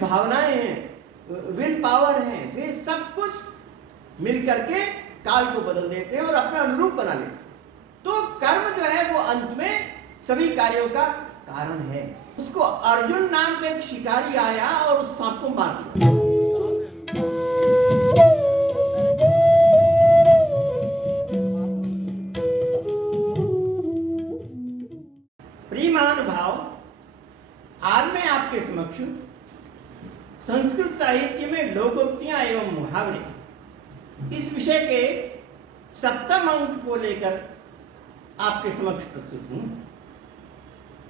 भावनाएं हैं, will power है, वे सब कुछ मिल करके काल को बदल देते हैं और अपना अनुरूप बना लेते हैं। तो कर्म जो है वो अंत में सभी कार्यों का कारण है। उसको अर्जुन नाम का एक शिकारी आया और उस सांप को मार दिया। प्रिय महानुभाव, आज मैं आपके समक्ष संस्कृत साहित्य में लोकोक्तियां एवं मुहावरे इस विषय के 7वें अंक को लेकर आपके समक्ष प्रस्तुत हूं।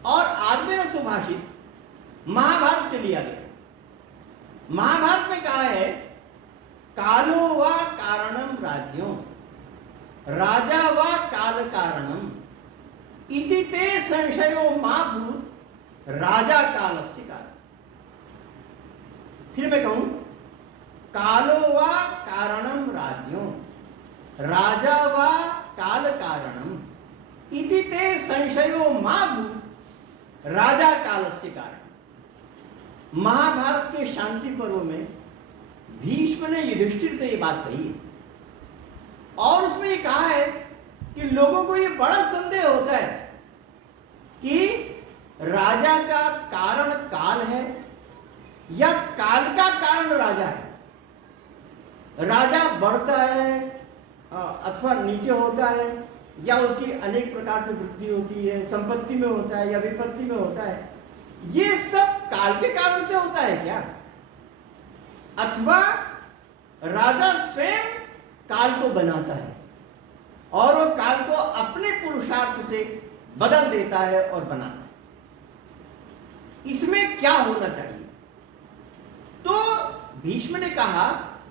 और आज मेरा सुभाषित महाभारत से लिया गया। महाभारत में कहा है, कालो वा कारणम राज्यों, राजा वा काल कारणम, इति ते संशयो मा भूत, राजा कालस्य कारण। फिर मैं कहूं, कालो वा कारणम राज्यों, राजा वा काल कारणम, इति ते संशयो मा भूत, राजा कालस्य कारण। महाभारत के शांति पर्व में भीष्म ने युधिष्ठिर से यह बात कही है और उसमें यह कहा है कि लोगों को यह बड़ा संदेह होता है कि राजा का कारण काल है या काल का कारण राजा है। राजा बढ़ता है अथवा नीचे होता है, या उसकी अनेक प्रकार से वृद्धि होती है, संपत्ति में होता है या विपत्ति में होता है, ये सब काल के कारण से होता है क्या? अथवा राजा स्वयं काल को बनाता है और वो काल को अपने पुरुषार्थ से बदल देता है और बनाता है। इसमें क्या होना चाहिए? तो भीष्म ने कहा,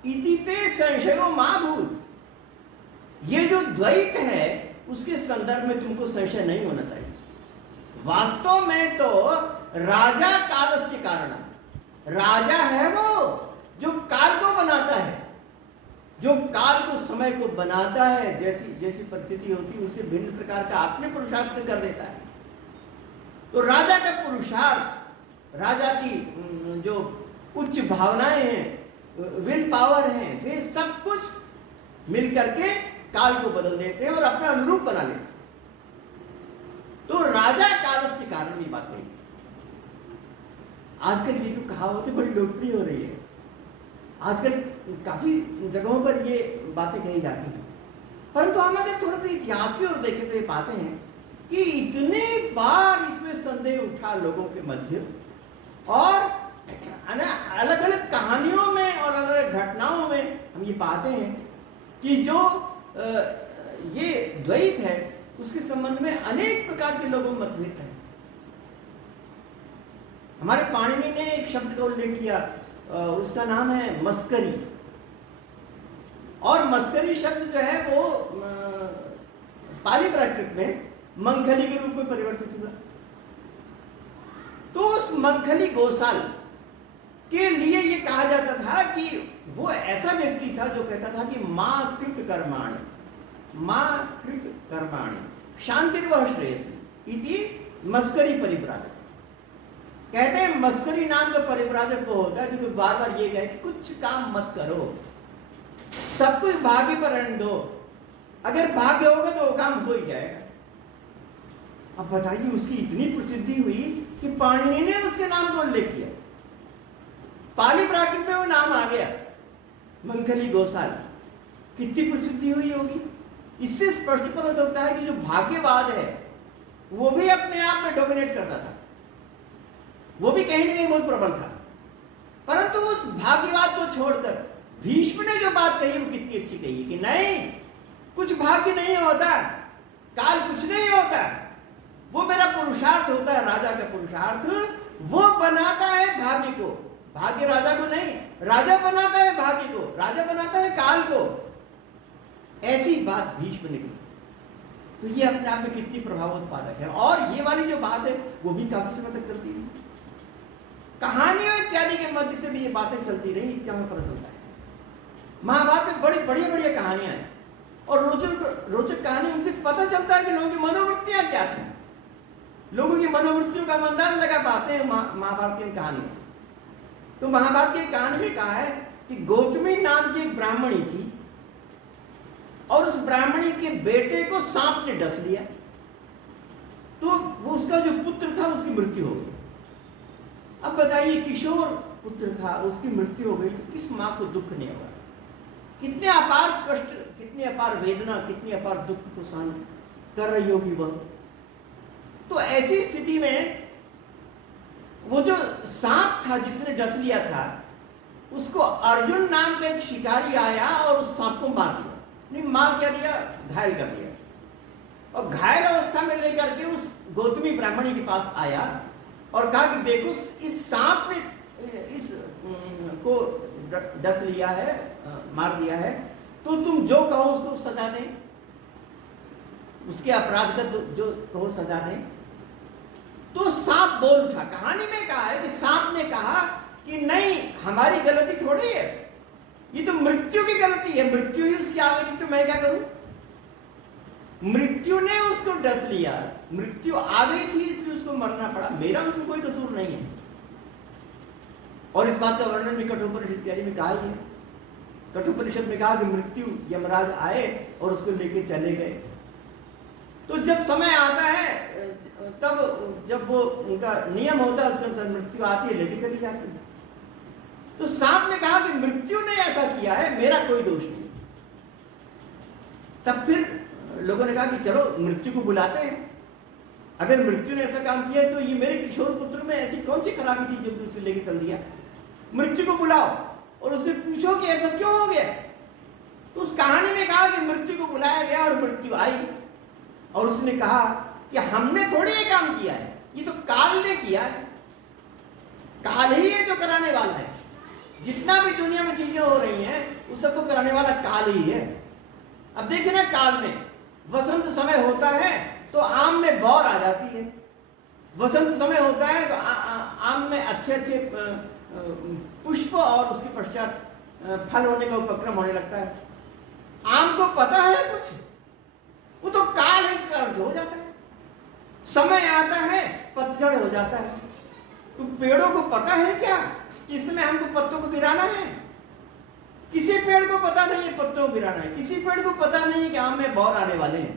इति ते संशयो मा भूत, ये जो द्वैत है उसके संदर्भ में तुमको संशय नहीं होना चाहिए। वास्तव में तो राजा कालस्य कारण, राजा है वो जो काल को बनाता है, जो काल को समय को बनाता है, जैसी जैसी परिस्थिति होती है उसे भिन्न प्रकार का अपने पुरुषार्थ से कर देता है। तो राजा का पुरुषार्थ, राजा की जो उच्च भावनाएं हैं, विल पावर है, वे सब कुछ मिल करके काल को बदल देते हैं और अपना अनुरूप बना लेते हैं। तो राजा कालस्य कारण ये बात है। आजकल ये जो कहावतें बड़ी लोकप्रिय हो रही है, आजकल काफी जगहों पर ये बातें कही जाती हैं, परंतु हम अगर थोड़ा सा इतिहास की ओर देखें तो ये पाते हैं कि इतने बार इसमें संदेह उठा लोगों के मध्य, और अलग अलग कहानियों में और अलग अलग घटनाओं में हम ये पाते हैं कि जो ये द्वैत है उसके संबंध में अनेक प्रकार के लोगों में मतभेद है। हमारे पाणिनि ने एक शब्द का उल्लेख किया, उसका नाम है मस्करी। और मस्करी शब्द जो है वो पाली प्राकृत में मंखली के रूप में परिवर्तित हुआ। तो उस मंखली गोसाल के लिए ये कहा जाता था कि वो ऐसा व्यक्ति था जो कहता था कि मां कृत कर्माणि, मां कृत कर्माणि शांतिर्वह श्रेयसी इति मस्करी परिव्राजक। कहते हैं मस्करी नाम का परिव्राजक वो होता है जो बार बार ये कहे कि कुछ काम मत करो, सब कुछ भाग्य पर रहने दो, अगर भाग्य होगा तो वो काम हो ही जाएगा। अब बताइए, उसकी इतनी प्रसिद्धि हुई कि पाणिनि ने उसके नाम को उल्लेख किया, पाली प्राकृत में वो नाम आ गया मंखली गोसाल। कितनी प्रसिद्धि हुई होगी। इससे स्पष्ट पता चलता है कि जो भाग्यवाद है वो भी अपने आप में डोमिनेट करता था, वो भी कहीं ना कहीं बहुत प्रबल था। परंतु उस भाग्यवाद को छोड़कर भीष्म ने जो बात कही वो कितनी अच्छी कही है कि नहीं, कुछ भाग्य नहीं होता, काल कुछ नहीं होता, वो मेरा पुरुषार्थ होता है, राजा का पुरुषार्थ, वो बनाता है भाग्य को, भाग्य राजा को नहीं, राजा बनाता है भाग्य को, राजा बनाता है काल को। ऐसी बात भीष्म ने कही। तो ये अपने आप में कितनी प्रभावोत्पादक है। और ये वाली जो बात है वो भी काफी समय तक चलती रही, कहानियों इत्यादि के मध्य से भी ये बातें चलती रही। क्या हमें पता चलता है, महाभारत में बड़ी बढ़िया बढ़िया कहानियां हैं और रोचक कहानी, उनसे पता चलता है कि लोगों की मनोवृत्तियां क्या थी, लोगों की मनोवृत्तियों का अंदाजा लगा पाते हैं महाभारत की इन कहानियों से। तो महाभारत की कहानी में कहा है कि गौतमी नाम की एक ब्राह्मणी थी और उस ब्राह्मणी के बेटे को सांप ने डस लिया, तो वो उसका जो पुत्र था उसकी मृत्यु हो गई। अब बताइए, किशोर पुत्र था, उसकी मृत्यु हो गई, तो किस मां को दुख नहीं होगा? कितने अपार कष्ट, कितनी अपार वेदना, कितनी अपार दुख को सहन कर रही होगी वह। तो ऐसी स्थिति में वो जो सांप था जिसने डस लिया था, उसको अर्जुन नाम का एक शिकारी आया और उस सांप को मार दिया। नहीं, मार क्या दिया, घायल कर दिया। और घायल अवस्था में लेकर के उस गौतमी ब्राह्मणी के पास आया और कहा कि देखो, इस सांप ने इस को डस लिया है, मार दिया है, तो तुम जो कहो उसको सजा दें, उसके अपराध का जो कहो सजा दें। तो सांप बोल उठा। कहानी में कहा है कि सांप ने कहा कि नहीं, हमारी गलती थोड़ी है, ये तो मृत्यु की गलती है, मृत्यु ही उसकी आ गई थी, तो मैं क्या करूं? मृत्यु ने उसको डस लिया, मृत्यु आ गई थी इसलिए उसको मरना पड़ा, मेरा उसमें कोई कसूर नहीं है। और इस बात का वर्णन भी कठोपनिषद इत्यादि में कहा ही है। कठोपनिषद में कहा कि मृत्यु यमराज आए और उसको लेके चले गए। तो जब समय आता है, तब जब वो उनका नियम होता है उसके अनुसार मृत्यु आती है, लेके चली जाती है। तो सांप ने कहा कि मृत्यु ने ऐसा किया है, मेरा कोई दोष नहीं। तब फिर लोगों ने कहा कि चलो मृत्यु को बुलाते हैं, अगर मृत्यु ने ऐसा काम किया तो ये मेरे किशोर पुत्र में ऐसी कौन सी खराबी थी जो उसे लेके चल दिया? मृत्यु को बुलाओ और उससे पूछो कि ऐसा क्यों हो गया। तो उस कहानी में कहा कि मृत्यु को बुलाया गया और मृत्यु आई और उसने कहा कि हमने थोड़ी ये काम किया है, ये तो काल ने किया है, काल ही है जो कराने वाला है। जितना भी दुनिया में चीजें हो रही हैं उस सबको कराने वाला काल ही है। अब देखिए ना, काल में वसंत समय होता है तो आम में बौर आ जाती है, वसंत समय होता है तो आम में अच्छे अच्छे पुष्प और उसके पश्चात फल होने का उपक्रम होने लगता है। आम को पता है कुछ, वो तो काल है, इस कारण से हो जाता है। समय आता है पतझड़ हो जाता है। तो पेड़ों को पता है क्या कि इसमें हमको पत्तों को गिराना है? किसी पेड़ को पता नहीं है पत्तों को गिराना है, किसी पेड़ को पता नहीं है कि आम में बौर आने वाले हैं,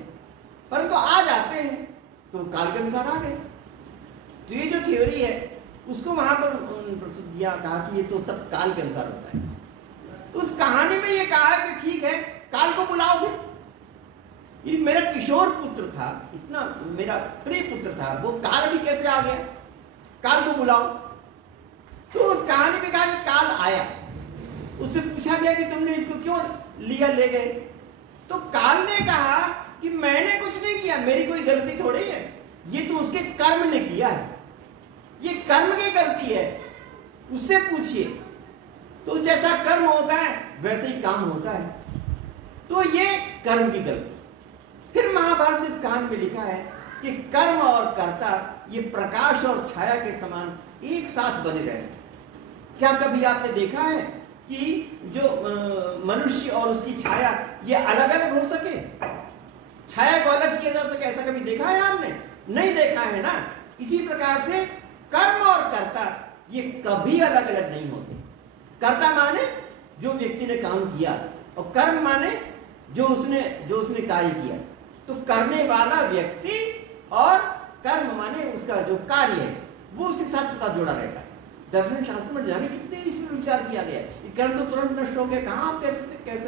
परंतु आ जाते हैं तो काल के अनुसार आ गए। तो ये जो थ्योरी है उसको वहां पर प्रस्तुत किया, कहा कि ये तो सब काल के अनुसार होता है। तो उस कहानी में ये कहा कि ठीक है, काल को बुलाओ। फिर ये मेरा किशोर पुत्र था, इतना मेरा प्रिय पुत्र था, वो काल भी कैसे आ गया? काल को बुलाओ। तो उस कहानी में कहा कि काल आया, उससे पूछा गया कि तुमने इसको क्यों लिया, ले गए? तो काल ने कहा कि मैंने कुछ नहीं किया, मेरी कोई गलती थोड़ी है, ये तो उसके कर्म ने किया है, ये कर्म की गलती है, उससे पूछिए। तो जैसा कर्म होता है वैसे ही काम होता है, तो ये कर्म की गलती। फिर महाभारत में इस कहानी में लिखा है कि कर्म और कर्ता ये प्रकाश और छाया के समान एक साथ बने रहते हैं। क्या कभी आपने देखा है कि जो मनुष्य और उसकी छाया ये अलग अलग हो सके, छाया को अलग किया जा सके? ऐसा कभी देखा है आपने? नहीं देखा है ना। इसी प्रकार से कर्म और कर्ता ये कभी अलग अलग नहीं होते। कर्ता माने जो व्यक्ति ने काम किया और कर्म माने जो उसने कार्य किया। तो करने वाला व्यक्ति और कर्म माने उसका जो कार्य है वो उसके साथ साथ जुड़ा रहता है। दर्शन शास्त्र में जाने कितने इसमें विचार किया गया है। कर्म तो तुरंत नष्ट हो गया, कहाँ आप कैसे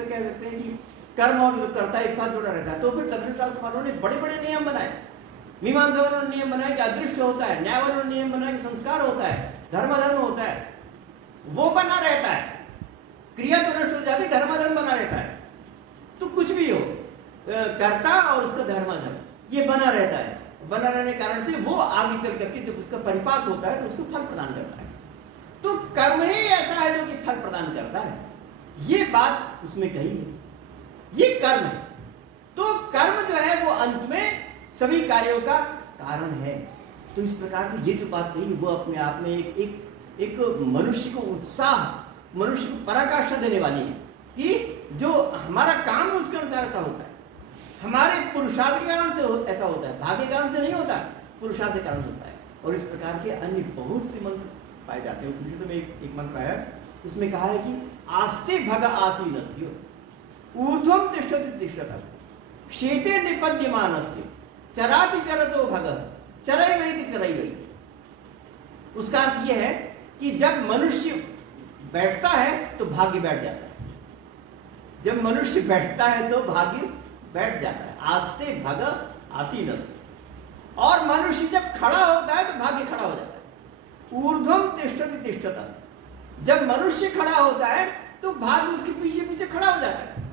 कह सकते हैं कि कर्म और जो कर्ता एक साथ जुड़ा रहता है? तो फिर दर्शन शास्त्र वालों ने बड़े बड़े नियम बनाए। मीमांसा वालों ने नियम बनाया कि अदृश्य होता है, न्याय वालों ने नियम बनाया कि संस्कार होता है, धर्म होता है, वो बना रहता है। क्रिया तो नष्ट हो जाती, धर्म बना रहता है। तो कुछ भी हो, कर्ता और उसका धर्म ये बना रहता है। बना रहने के कारण से वो आगे चल करके जब उसका परिपाक होता है तो उसको फल प्रदान करता है। तो कर्म ही ऐसा है जो कि फल प्रदान करता है, ये बात उसमें कही है, ये कर्म है। तो कर्म जो है वो अंत में सभी कार्यों का कारण है। तो इस प्रकार से ये जो बात कही वो अपने आप में एक मनुष्य को उत्साह, मनुष्य को पराकाष्ठा देने वाली है कि जो हमारा काम उसके अनुसार ऐसा होता है, हमारे पुरुषार्थ के कारण से ऐसा होता है, भाग्य के कारण से नहीं होता, पुरुषार्थ के कारण होता है। और इस प्रकार के अन्य बहुत से मंत्र पाए जाते हैं। उपनिषद में एक मंत्र है, उसमें कहा है कि आस्ते भग आसीनस्य ऊर्ध्वं तिष्ठति तिष्ठतः शेते निपद्यमानस्य चराति चरतो भग चरैवैति चरैवैति। उसका अर्थ यह है कि जब मनुष्य बैठता है तो भाग्य बैठ जाता है, जब मनुष्य बैठता है तो भाग्य बैठ जाता है। आस्ते भग आसीनस्य। और मनुष्य जब खड़ा होता है तो भाग्य खड़ा हो जाता है। ऊर्ध्वं तिष्ठति तिष्ठतः, जब मनुष्य खड़ा होता है तो भाग्य उसके पीछे पीछे खड़ा हो जाता है।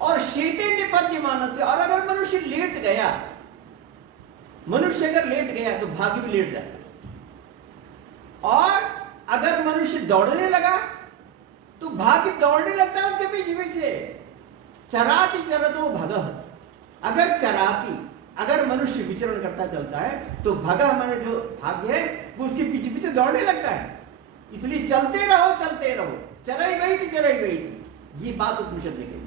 और शेते निपद्यमानस्य, और अगर मनुष्य लेट गया, मनुष्य अगर लेट गया तो भाग्य भी लेट जाता है। और अगर मनुष्य दौड़ने लगा तो भाग्य दौड़ने लगता है उसके पीछे पीछे। चराति चरतो भगः, अगर मनुष्य विचरण करता चलता है तो भगः माने जो भाग्य है वो उसके पीछे पीछे दौड़ने लगता है। इसलिए चलते रहो चरैवैति चरैवैति, ये बात उपनिषद ने कही।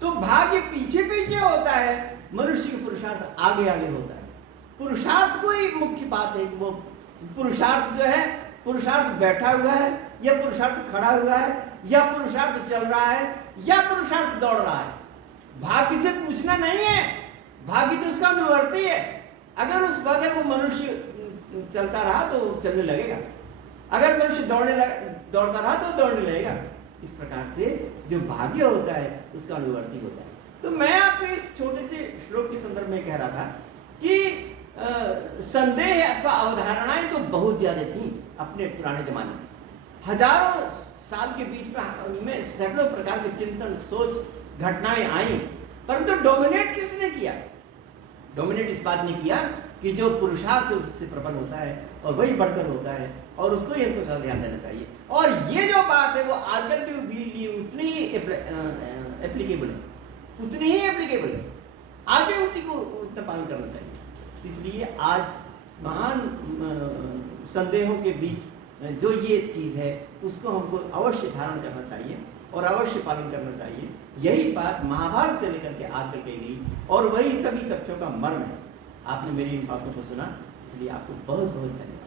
तो भाग्य पीछे पीछे होता है, मनुष्य का पुरुषार्थ आगे आगे होता है। पुरुषार्थ को ही मुख्य बात है कि वो पुरुषार्थ जो है, पुरुषार्थ बैठा हुआ है या पुरुषार्थ खड़ा हुआ है या पुरुषार्थ चल रहा है या पुरुषार्थ दौड़ रहा है। भाग्य से पूछना नहीं है, भाग्य तो उसका अनुवर्ती है। अगर उस वक्त वो मनुष्य चलता रहा तो चलने लगेगा, अगर मनुष्य दौड़ता रहा तो दौड़ने लगेगा। इस प्रकार से जो भाग्य होता है उसका अनुवर्ती होता है। तो मैं आपको इस छोटे से श्लोक के संदर्भ में कह रहा था कि संदेह अथवा अवधारणाएं तो बहुत ज्यादा थी अपने पुराने जमाने में। हजारों साल के बीच में सैकड़ों प्रकार के चिंतन, सोच, घटनाएं आई, परंतु डोमिनेट किसने किया? डोमिनेट इस बात ने किया कि जो पुरुषार्थ उससे प्रबल होता है और वही बढ़कर होता है, और उसको ही हमको साथ ध्यान देना चाहिए। और ये जो बात है वो आजकल के लिए उतनी ही एप्लीकेबल है, उतनी ही एप्लीकेबल है, आगे उसी को उतना पालन करना चाहिए। इसलिए आज महान संदेहों के बीच जो ये चीज़ है उसको हमको अवश्य धारण करना चाहिए और अवश्य पालन करना चाहिए। यही बात महाभारत से लेकर के आज तक कही गई और वही सभी तथ्यों का मर्म है। आपने मेरी इन बातों को सुना, इसलिए आपको बहुत बहुत धन्यवाद।